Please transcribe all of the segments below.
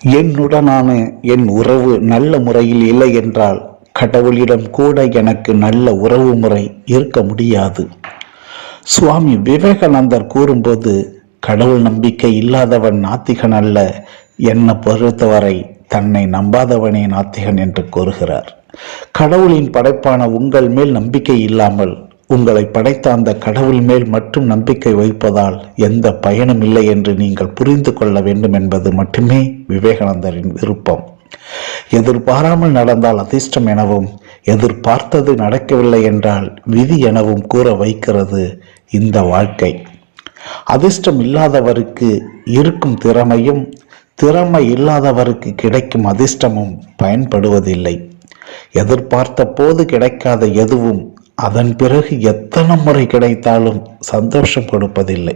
என்னுடனான என் உறவு நல்ல முறையில் இல்லை என்றால் கடவுளிடம் கூட எனக்கு நல்ல உறவு முறை இருக்க முடியாது. சுவாமி விவேகானந்தர் கூறும்போது, கடவுள் நம்பிக்கை இல்லாதவன் நாத்திகன் அல்ல, என்னை பொறுத்தவரை தன்னை நம்பாதவனே நாத்திகன் என்று கூறுகிறார். கடவுளின் படைப்பான உங்கள் மேல் நம்பிக்கை இல்லாமல் உங்களை படைத்த அந்த கடவுள் மேல் மட்டும் நம்பிக்கை வைப்பதால் எந்த பயனும் இல்லை என்று நீங்கள் புரிந்து கொள்ள வேண்டும் என்பது மட்டுமே விவேகானந்தரின் விருப்பம். எதிர்பாராமல் நடந்தால் அதிர்ஷ்டம் எனவும், எதிர்பார்த்தது நடக்கவில்லை என்றால் விதி எனவும் கூற வைக்கிறது இந்த வாழ்க்கை. அதிர்ஷ்டம் இல்லாதவருக்கு இருக்கும் திறமையும், திறமை இல்லாதவருக்கு கிடைக்கும் அதிர்ஷ்டமும் பயன்படுவதில்லை. எதிர்பார்த்த போது கிடைக்காத எதுவும் அதன் பிறகு எத்தனை முறை கிடைத்தாலும் சந்தோஷம் கொடுப்பதில்லை.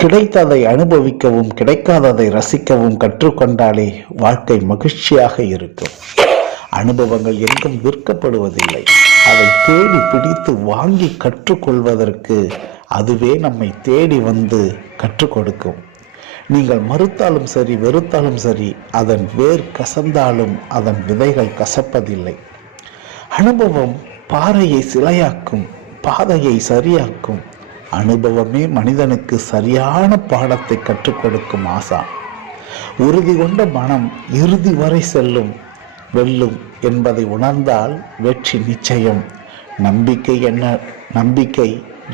கிடைத்ததை அனுபவிக்கவும் கிடைக்காததை ரசிக்கவும் கற்றுக்கொண்டாலே வாழ்க்கை மகிழ்ச்சியாக இருக்கும். அனுபவங்கள் எங்கும் விற்கப்படுவதில்லை. அதை தேடி பிடித்து வாங்கி கற்றுக்கொள்வதற்கு அதுவே நம்மை தேடி வந்து கற்றுக் கொடுக்கும். நீங்கள் மறுத்தாலும் சரி, வெறுத்தாலும் சரி, அதன் வேர் கசந்தாலும் அதன் விதைகள் கசப்பதில்லை. அனுபவம் பாறையை சிலையாக்கும், பாதையை சரியாக்கும். அனுபவமே மனிதனுக்கு சரியான பாடத்தை கற்றுக் கொடுக்கும் ஆசா. உறுதி கொண்ட மனம் இறுதி வரை வெல்லும் என்பதை உணர்ந்தால் வெற்றி நிச்சயம். நம்பிக்கை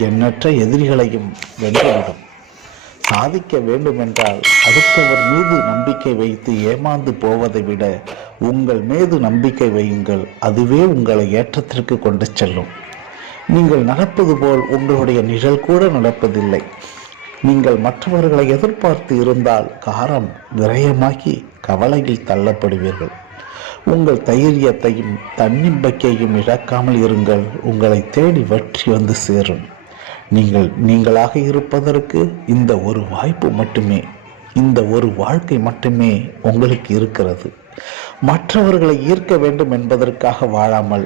எண்ணற்ற எதிரிகளையும் வென்றுவிடும். சாதிக்க வேண்டுமென்றால் அடுத்தவர் மீது நம்பிக்கை வைத்து ஏமாந்து போவதை விட உங்கள் மீது நம்பிக்கை வையுங்கள். அதுவே உங்களை ஏற்றத்திற்கு கொண்டு செல்லும். நீங்கள் நடப்பது போல் உங்களுடைய நிழல் கூட நடப்பதில்லை. நீங்கள் மற்றவர்களை எதிர்பார்த்து இருந்தால் காரம் விரயமாகி கவலையில் தள்ளப்படுவீர்கள். உங்கள் தைரியத்தையும் தன்னம்பிக்கையும் இழக்காமல் இருங்கள். உங்களை தேடி வெற்றி வந்து சேரும். நீங்களாக இருப்பதற்கு இந்த ஒரு வாய்ப்பு மட்டுமே, இந்த ஒரு வாழ்க்கை மட்டுமே உங்களுக்கு இருக்கிறது. மற்றவர்களை ஈர்க்க வேண்டும் என்பதற்காக வாழாமல்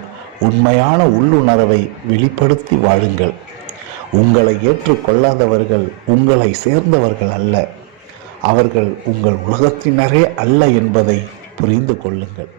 உண்மையான உள்ளுணர்வை வெளிப்படுத்தி வாழுங்கள். உங்களை ஏற்றுக்கொள்ளாதவர்கள் உங்களை சேர்ந்தவர்கள் அல்ல, அவர்கள் உங்கள் உலகத்தினரே அல்ல என்பதை புரிந்து கொள்ளுங்கள்.